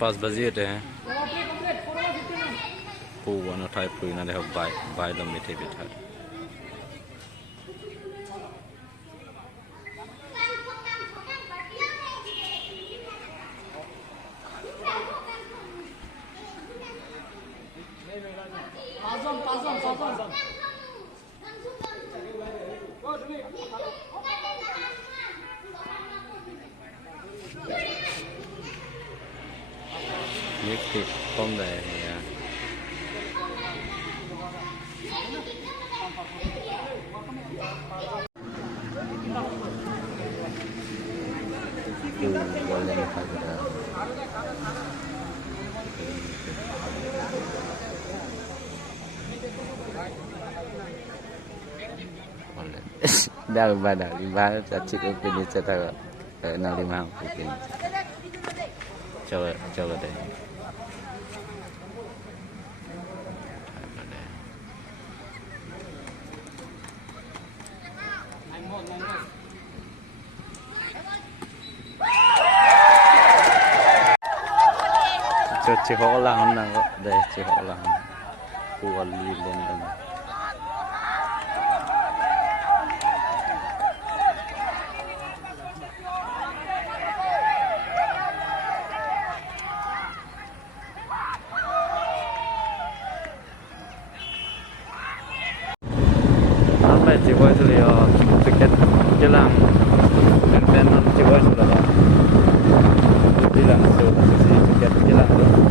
पास बजे थे पूवा न थाई पुई न देखो बाय लम मिठे बिठा ये कौन है यार boleh kita boleh dah badak lima cacik upin cetak 65 upin coba deh chỉ họ làm nào đây chỉ họ làm của lì lên đây sampai chỉ quay rồi tiket jalan dan chỉ quay rồi đi làm số tiket jalan